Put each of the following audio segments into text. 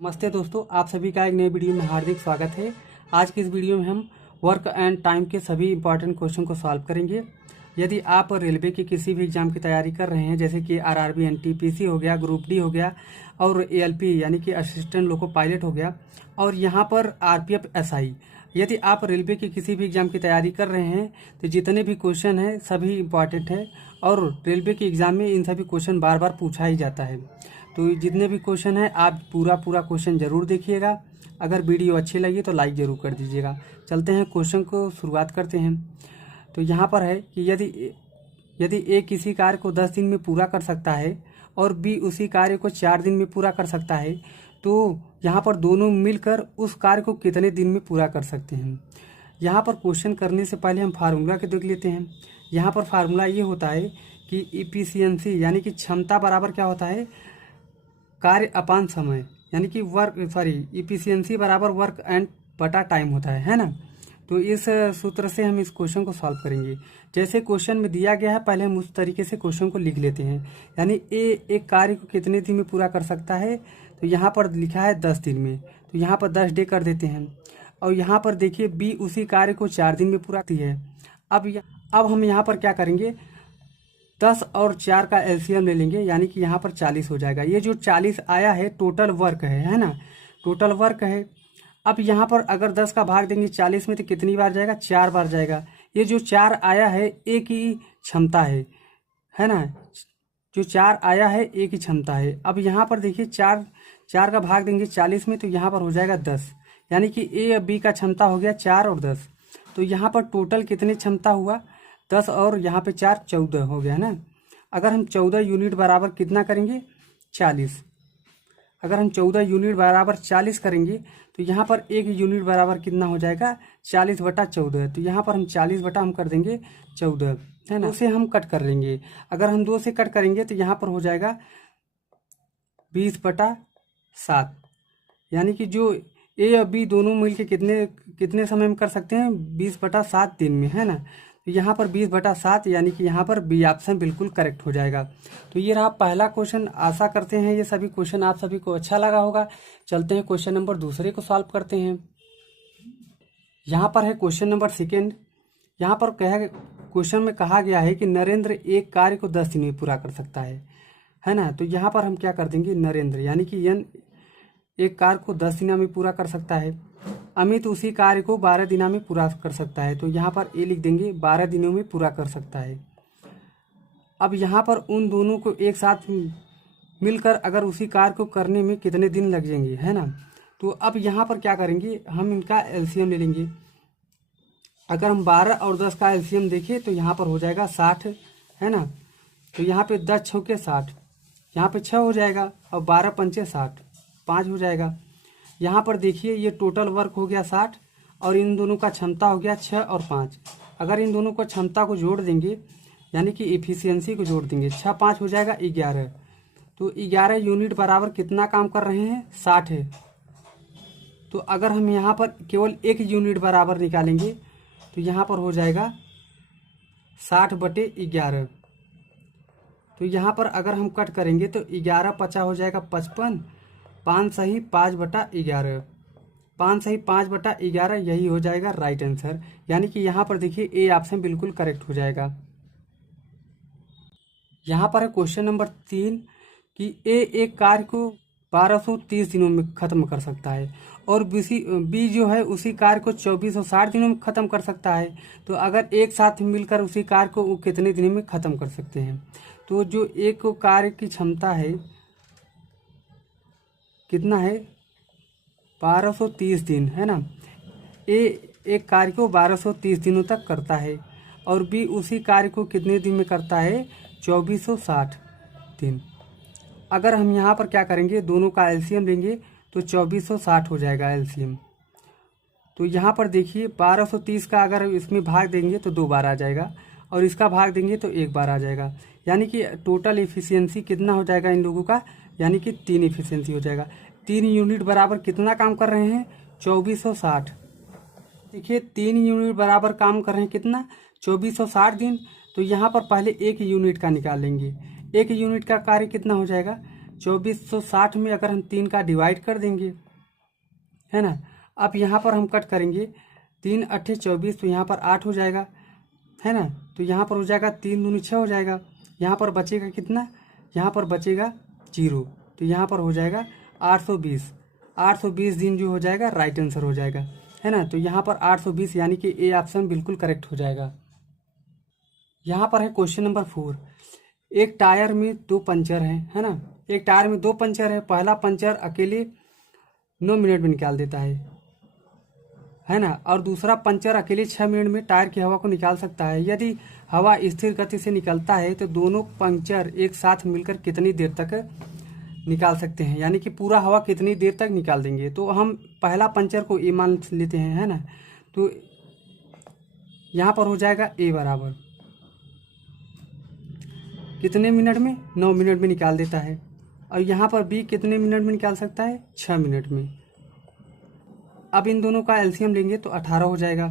नमस्ते दोस्तों, आप सभी का एक नए वीडियो में हार्दिक स्वागत है। आज की इस वीडियो में हम वर्क एंड टाइम के सभी इंपॉर्टेंट क्वेश्चन को सॉल्व करेंगे। यदि आप रेलवे के किसी भी एग्जाम की तैयारी कर रहे हैं, जैसे कि आरआरबी, एनटीपीसी हो गया, ग्रुप डी हो गया और एएलपी यानी कि असिस्टेंट लोको पायलट हो गया, और यहाँ पर आरपीएफ एसआई, यदि आप रेलवे के किसी भी एग्जाम की तैयारी कर रहे हैं तो जितने भी क्वेश्चन हैं सभी इंपॉर्टेंट है और रेलवे के एग्जाम में इन सभी क्वेश्चन बार बार पूछा ही जाता है। तो जितने भी क्वेश्चन हैं आप पूरा क्वेश्चन ज़रूर देखिएगा। अगर वीडियो अच्छी लगी तो लाइक ज़रूर कर दीजिएगा। चलते हैं क्वेश्चन को शुरुआत करते हैं। तो यहाँ पर है कि यदि ए किसी कार्य को 10 दिन में पूरा कर सकता है और बी उसी कार्य को 4 दिन में पूरा कर सकता है, तो यहाँ पर दोनों मिलकर उस कार्य को कितने दिन में पूरा कर सकते हैं। यहाँ पर क्वेश्चन करने से पहले हम फार्मूला के देख लेते हैं। यहाँ पर फार्मूला ये होता है कि इफिशियंसी यानी कि क्षमता बराबर क्या होता है, कार्य अपान समय, यानी कि इफिशियंसी बराबर वर्क एंड बटा टाइम होता है ना। तो इस सूत्र से हम इस क्वेश्चन को सॉल्व करेंगे। जैसे क्वेश्चन में दिया गया है, पहले हम उस तरीके से क्वेश्चन को लिख लेते हैं। यानी ए एक कार्य को कितने दिन में पूरा कर सकता है, तो यहाँ पर लिखा है 10 दिन में, तो यहाँ पर 10 डे कर देते हैं। और यहाँ पर देखिए बी उसी कार्य को 4 दिन में पूरा करती है। अब हम यहाँ पर क्या करेंगे, 10 और 4 का एलसीएम ले लेंगे, यानी कि यहाँ पर 40 हो जाएगा। ये जो 40 आया है टोटल वर्क है ना, टोटल वर्क है। अब यहाँ पर अगर 10 का भाग देंगे 40 में तो कितनी बार जाएगा, 4 बार जाएगा। ये जो 4 आया है एक ही क्षमता है ना, जो 4 आया है एक ही क्षमता है। अब यहाँ पर देखिए 4 का भाग देंगे 40 में तो यहाँ पर हो जाएगा 10, यानी कि ए और बी का क्षमता हो गया 4 और 10। तो यहाँ पर टोटल कितनी क्षमता हुआ, 10 और यहाँ पे 4, 14 हो गया ना। अगर हम 14 यूनिट बराबर कितना करेंगे, 40। अगर हम 14 यूनिट बराबर 40 करेंगे तो यहाँ पर 1 यूनिट बराबर कितना हो जाएगा, 40/14। तो यहाँ पर हम 40 बटा हम कर देंगे 14, है ना। 2 से हम कट कर लेंगे। अगर हम 2 से कट करेंगे तो यहाँ पर हो जाएगा 20/7, यानी कि जो ए और बी दोनों मिलके कितने समय में कर सकते हैं, 20/7 दिन में, है ना। तो यहाँ पर 20/7 यानी कि यहाँ पर बी ऑप्शन बिल्कुल करेक्ट हो जाएगा। तो ये रहा पहला क्वेश्चन। आशा करते हैं ये सभी क्वेश्चन आप सभी को अच्छा लगा होगा। चलते हैं क्वेश्चन नंबर दूसरे को सॉल्व करते हैं। यहाँ पर है क्वेश्चन नंबर सेकेंड। यहाँ पर क्वेश्चन में कहा गया है कि नरेंद्र एक कार्य को 10 दिन में पूरा कर सकता है ना। तो यहाँ पर हम क्या कर देंगे, नरेंद्र यानी कि एन एक कार्य को 10 दिनों में पूरा कर सकता है। अमित उसी कार्य को 12 दिनों में पूरा कर सकता है। तो यहाँ पर ए लिख देंगे, 12 दिनों में पूरा कर सकता है। अब यहाँ पर उन दोनों को एक साथ मिलकर अगर उसी कार्य को करने में कितने दिन लग जाएंगे, है ना। तो अब यहाँ पर क्या करेंगे, हम इनका एलसीएम ले लेंगे। अगर हम 12 और 10 का एलसीएम देखें तो यहाँ पर हो जाएगा 60, है ना। तो यहाँ पे 10 छक्के 60, यहाँ पे 6 हो जाएगा और 12 पंचे 60, 5 हो जाएगा। यहाँ पर देखिए ये टोटल वर्क हो गया 60 और इन दोनों का क्षमता हो गया 6 और 5। अगर इन दोनों को क्षमता को जोड़ देंगे यानी कि इफिशियंसी को जोड़ देंगे, 6 5 हो जाएगा 11। तो 11 यूनिट बराबर कितना काम कर रहे हैं, 60 है। तो अगर हम यहाँ पर केवल 1 यूनिट बराबर निकालेंगे तो यहाँ पर हो जाएगा 60/11। तो यहाँ पर अगर हम कट करेंगे तो 11 50 हो जाएगा 55, 5 सही 5/11, 5 सही 5/11, यही हो जाएगा राइट आंसर। यानी कि यहाँ पर देखिए ए ऑप्शन बिल्कुल करेक्ट हो जाएगा। यहाँ पर है क्वेश्चन नंबर 3 कि ए एक कार्य को 1230 दिनों में खत्म कर सकता है और बी जो है उसी कार्य को 2460 दिनों में खत्म कर सकता है। तो अगर एक साथ मिलकर उसी कार्य को वो कितने दिनों में खत्म कर सकते हैं। तो जो एक कार्य की क्षमता है कितना है, 1230 दिन, है ना। ए एक कार्य को 1230 दिनों तक करता है और बी उसी कार्य को कितने दिन में करता है, 2460 दिन। अगर हम यहाँ पर क्या करेंगे, दोनों का एलसीएम लेंगे तो 2460 हो जाएगा एलसीएम। तो यहाँ पर देखिए 1230 का अगर इसमें भाग देंगे तो 2 बार आ जाएगा और इसका भाग देंगे तो 1 बार आ जाएगा। यानी कि टोटल इफिशियंसी कितना हो जाएगा इन लोगों का, यानी कि 3 इफिशियंसी हो जाएगा। 3 यूनिट बराबर कितना काम कर रहे हैं, 2460। देखिए 3 यूनिट बराबर काम कर रहे हैं कितना, 2460 दिन। तो यहाँ पर पहले 1 यूनिट का निकाल लेंगे। 1 यूनिट का कार्य कितना हो जाएगा, 2460 में अगर हम 3 का डिवाइड कर देंगे, है ना। अब यहाँ पर हम कट करेंगे, 3 अट्ठे 24, तो यहाँ पर 8 हो जाएगा, है ना। तो यहाँ पर हो जाएगा 3 दूनी 6 हो जाएगा। यहाँ पर बचेगा कितना, यहाँ पर बचेगा 0, तो यहाँ पर हो जाएगा 820। 820 दिन जो हो जाएगा राइट आंसर हो जाएगा, है ना। तो यहाँ पर 820 यानी कि ए ऑप्शन बिल्कुल करेक्ट हो जाएगा। यहाँ पर है क्वेश्चन नंबर 4। एक टायर में 2 पंचर हैं, है ना। एक टायर में 2 पंचर है। पहला पंचर अकेले 9 मिनट में निकाल देता है ना। और दूसरा पंचर अकेले 6 मिनट में टायर की हवा को निकाल सकता है। यदि हवा स्थिर गति से निकलता है तो दोनों पंचर एक साथ मिलकर कितनी देर तक निकाल सकते हैं, यानी कि पूरा हवा कितनी देर तक निकाल देंगे। तो हम पहला पंचर को ए मान लेते हैं, है ना। तो यहाँ पर हो जाएगा ए बराबर कितने मिनट में, 9 मिनट में निकाल देता है। और यहाँ पर बी कितने मिनट में निकाल सकता है, 6 मिनट में। अब इन दोनों का एलसीएम लेंगे तो 18 हो जाएगा।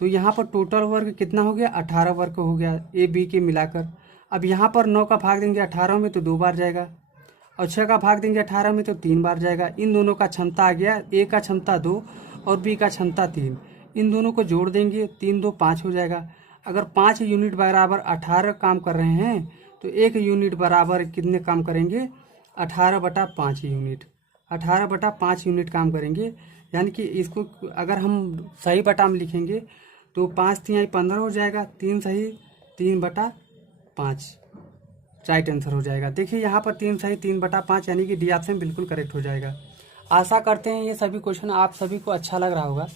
तो यहाँ पर टोटल वर्क कितना हो गया, 18 वर्क हो गया ए बी के मिलाकर। अब यहाँ पर 9 का भाग देंगे 18 में तो 2 बार जाएगा, और 6 का भाग देंगे 18 में तो 3 बार जाएगा। इन दोनों का क्षमता आ गया, ए का क्षमता 2 और बी का क्षमता 3। इन दोनों को जोड़ देंगे, 3 2 5 हो जाएगा। अगर 5 यूनिट बराबर 18 काम कर रहे हैं तो 1 यूनिट बराबर कितने काम करेंगे, 18/5 यूनिट। 18/5 यूनिट काम करेंगे, यानी कि इसको अगर हम सही बटा में लिखेंगे तो 5 3 15 हो जाएगा, 3 सही 3/5 राइट आंसर हो जाएगा। देखिए यहाँ पर 3 सही 3/5 यानी कि डी ऑप्शन बिल्कुल करेक्ट हो जाएगा। आशा करते हैं ये सभी क्वेश्चन आप सभी को अच्छा लग रहा होगा।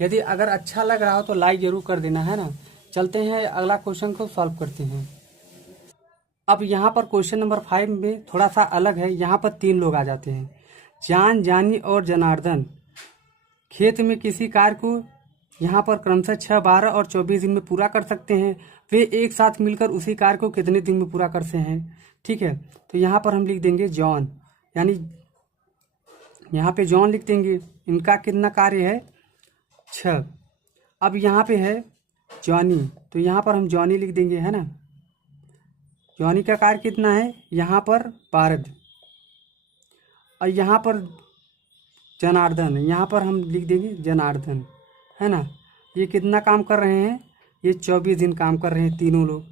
यदि अगर अच्छा लग रहा हो तो लाइक जरूर कर देना, है ना। चलते हैं अगला क्वेश्चन को सॉल्व करते हैं। अब यहाँ पर क्वेश्चन नंबर 5 में थोड़ा सा अलग है। यहाँ पर 3 लोग आ जाते हैं, जान, जानी और जनार्दन। खेत में किसी कार्य को यहाँ पर क्रमशः 6, 12 और 24 दिन में पूरा कर सकते हैं। वे एक साथ मिलकर उसी कार्य को कितने दिन में पूरा करते हैं, ठीक है। तो यहाँ पर हम लिख देंगे जॉन, यानी यहाँ पे जॉन लिख देंगे। इनका कितना कार्य है, 6। अब यहाँ पे है जॉनी, तो यहाँ पर हम जॉनी लिख देंगे, है ना। जॉनी का कार्य कितना है, यहाँ पर 12। और यहाँ पर जनार्दन, यहाँ पर हम लिख देंगे जनार्दन, है ना। ये कितना काम कर रहे हैं, ये 24 दिन काम कर रहे हैं तीनों लोग।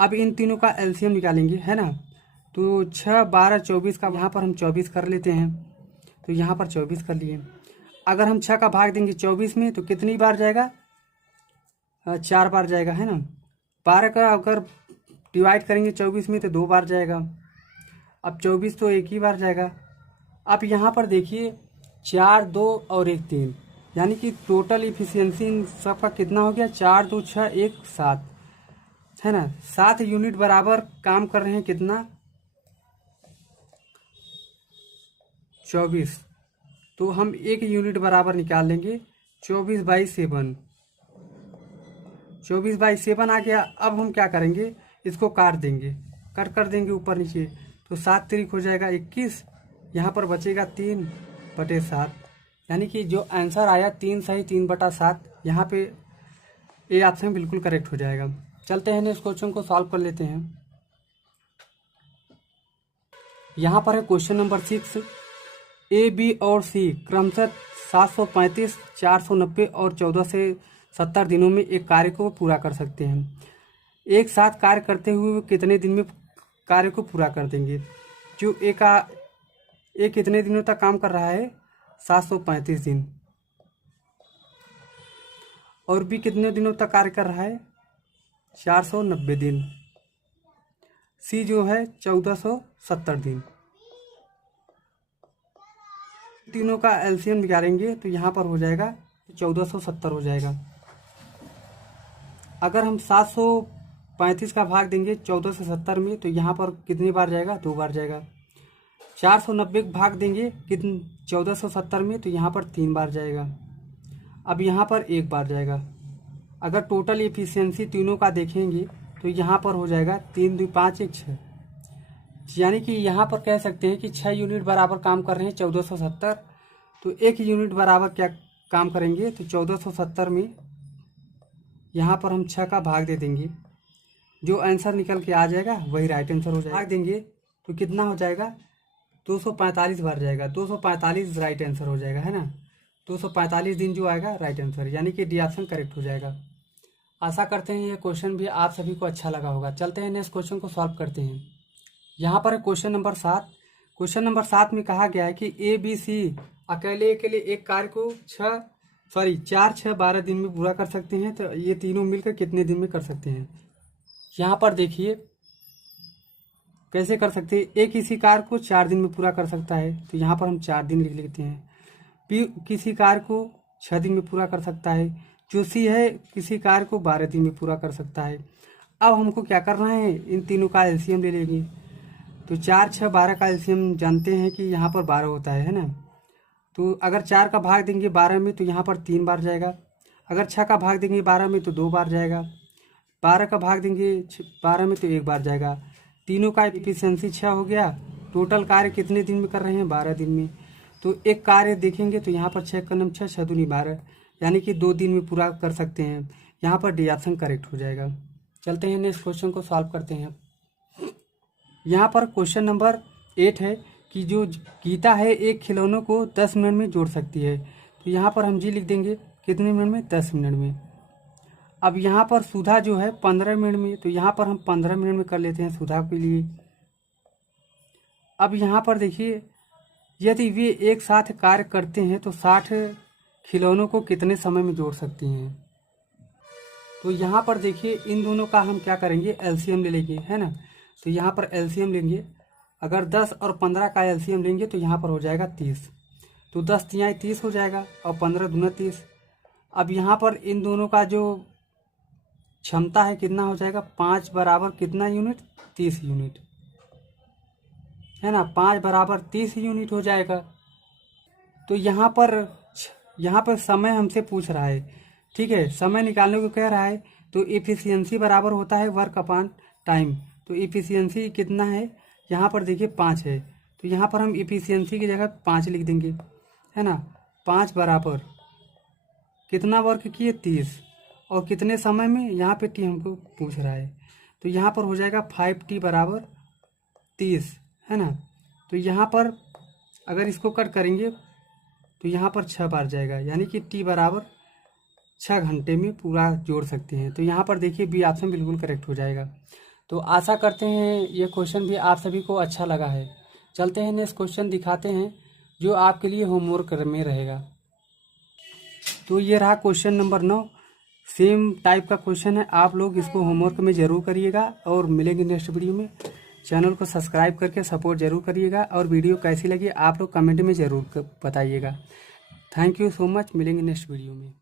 अब इन तीनों का एलसीएम निकालेंगे, है ना। तो 6, 12, 24 का यहाँ पर हम 24 कर लेते हैं, तो यहाँ पर 24 कर लिए। अगर हम 6 का भाग देंगे 24 में तो कितनी बार जाएगा, 4 बार जाएगा, है ना। 12 का अगर डिवाइड करेंगे 24 में तो 2 बार जाएगा। अब 24 तो 1 ही बार जाएगा। अब यहाँ पर देखिए 4, 2 और 1 3, यानी कि टोटल इफिशियंसी इन सबका कितना हो गया, 4 2 6 1 7, है ना। 7 यूनिट बराबर काम कर रहे हैं, कितना, 24। तो हम 1 यूनिट बराबर निकाल लेंगे, 24/7। 24/7 आ गया। अब हम क्या करेंगे, इसको काट देंगे, कट कर देंगे ऊपर नीचे, तो 7 3 हो जाएगा 21। यहाँ पर बचेगा 3/7, यानी कि जो आंसर आया 3 सही 3/7, यहाँ पे ए ऑप्शन बिल्कुल करेक्ट हो जाएगा। चलते हैं नेक्स्ट क्वेश्चन को सॉल्व कर लेते हैं। यहाँ पर है क्वेश्चन नंबर 6। ए, बी और सी क्रमशः 735, 490 और 14 से 70 दिनों में एक कार्य को पूरा कर सकते हैं। एक साथ कार्य करते हुए वो कितने दिन में कार्य को पूरा कर देंगे। जो ए कितने दिनों तक काम कर रहा है, 735 दिन। और बी कितने दिनों तक कार्य कर रहा है, 490 दिन। सी जो है 1470 दिन। तीनों का एलसीएम निकालेंगे तो यहाँ पर हो जाएगा 1470 हो जाएगा। अगर हम 735 का भाग देंगे 14 से 70 में तो यहाँ पर कितनी बार जाएगा, 2 बार जाएगा। 490 का भाग देंगे 1470 में तो यहाँ पर 3 बार जाएगा। अब यहाँ पर 1 बार जाएगा। अगर टोटल एफिशिएंसी तीनों का देखेंगे तो यहाँ पर हो जाएगा 3 2 5 1 6, यानी कि यहाँ पर कह सकते हैं कि 6 यूनिट बराबर काम कर रहे हैं 1470। तो 1 यूनिट बराबर क्या काम करेंगे, तो 1470 में यहाँ पर हम 6 का भाग दे देंगे। जो आंसर निकल के आ जाएगा वही राइट आंसर हो जाएगा। भाग देंगे तो कितना हो जाएगा, 245 बार जाएगा, 245 राइट आंसर हो जाएगा, है ना। 245 दिन जो आएगा राइट आंसर, यानी कि डी ऑप्शन करेक्ट हो जाएगा। आशा करते हैं ये क्वेश्चन भी आप सभी को अच्छा लगा होगा। चलते हैं नेक्स्ट क्वेश्चन को सॉल्व करते हैं। यहाँ पर क्वेश्चन नंबर 7। क्वेश्चन नंबर 7 में कहा गया है कि ABC अकेले एक कार्य को 4, 6, 12 दिन में पूरा कर सकते हैं, तो ये तीनों मिलकर कितने दिन में कर सकते हैं। यहाँ पर देखिए कैसे कर सकते हैं। ए किसी कार्य को 4 दिन में पूरा कर सकता है, तो यहाँ पर हम 4 दिन लिख लेते हैं। बी किसी कार्य को 6 दिन में पूरा कर सकता है। जो सी है किसी कार्य को 12 दिन में पूरा कर सकता है। अब हमको क्या करना है, इन तीनों का एलसीएम ले लेंगे। तो 4, 6, 12 का एलसीएम जानते हैं कि यहाँ पर 12 होता है ना। तो अगर 4 का भाग देंगे 12 में तो यहाँ पर 3 बार जाएगा। अगर 6 का भाग देंगे 12 में तो 2 बार जाएगा। 12 का भाग देंगे 12 में तो 1 बार जाएगा। तीनों का एफिशिएंसी 6 हो गया। टोटल कार्य कितने दिन में कर रहे हैं, 12 दिन में। तो एक कार्य देखेंगे तो यहाँ पर 6 का नम 6, 6 दूनी 12, यानी कि 2 दिन में पूरा कर सकते हैं। यहाँ पर डी ऑप्शन करेक्ट हो जाएगा। चलते हैं नेक्स्ट क्वेश्चन को सॉल्व करते हैं। यहाँ पर क्वेश्चन नंबर 8 है कि जो गीता है एक खिलौनों को 10 मिनट में जोड़ सकती है। तो यहाँ पर हम जी लिख देंगे कितने मिनट में, 10 मिनट में। अब यहाँ पर सुधा जो है 15 मिनट में, तो यहाँ पर हम 15 मिनट में कर लेते हैं सुधा के लिए। अब यहाँ पर देखिए यदि वे एक साथ कार्य करते हैं तो 60 खिलौनों को कितने समय में जोड़ सकती हैं। तो यहाँ पर देखिए इन दोनों का हम क्या करेंगे, एलसीएम ले लेंगे, है ना। तो यहाँ पर एलसीएम लेंगे। अगर 10 और 15 का एलसीएम लेंगे तो यहाँ पर हो जाएगा 30। तो 10 तिहाई 30 हो जाएगा और 15 दूना 30। अब यहाँ पर इन दोनों का जो क्षमता है कितना हो जाएगा, 5 बराबर कितना यूनिट, 30 यूनिट, है ना। 5 बराबर 30 यूनिट हो जाएगा। तो यहाँ पर समय हमसे पूछ रहा है, ठीक है, समय निकालने को कह रहा है। तो एफिशिएंसी बराबर होता है वर्क अपॉन टाइम। तो एफिशिएंसी कितना है, यहाँ पर देखिए 5 है। तो यहाँ पर हम एफिशिएंसी की जगह 5 लिख देंगे, है ना। 5 बराबर कितना वर्क किए, 30, और कितने समय में, यहाँ पे टी हमको पूछ रहा है। तो यहाँ पर हो जाएगा 5t बराबर 30, है ना। तो यहाँ पर अगर इसको कट करेंगे तो यहाँ पर 6 बार जाएगा, यानी कि टी बराबर 6 घंटे में पूरा जोड़ सकते हैं। तो यहाँ पर देखिए बी ऑप्शन बिल्कुल करेक्ट हो जाएगा। तो आशा करते हैं ये क्वेश्चन भी आप सभी को अच्छा लगा है। चलते हैं नेक्स्ट क्वेश्चन दिखाते हैं जो आपके लिए होमवर्क में रहेगा। तो ये रहा क्वेश्चन नंबर 9। सेम टाइप का क्वेश्चन है, आप लोग इसको होमवर्क में ज़रूर करिएगा और मिलेंगे नेक्स्ट वीडियो में। चैनल को सब्सक्राइब करके सपोर्ट जरूर करिएगा और वीडियो कैसी लगी आप लोग कमेंट में ज़रूर बताइएगा। थैंक यू सो मच, मिलेंगे नेक्स्ट वीडियो में।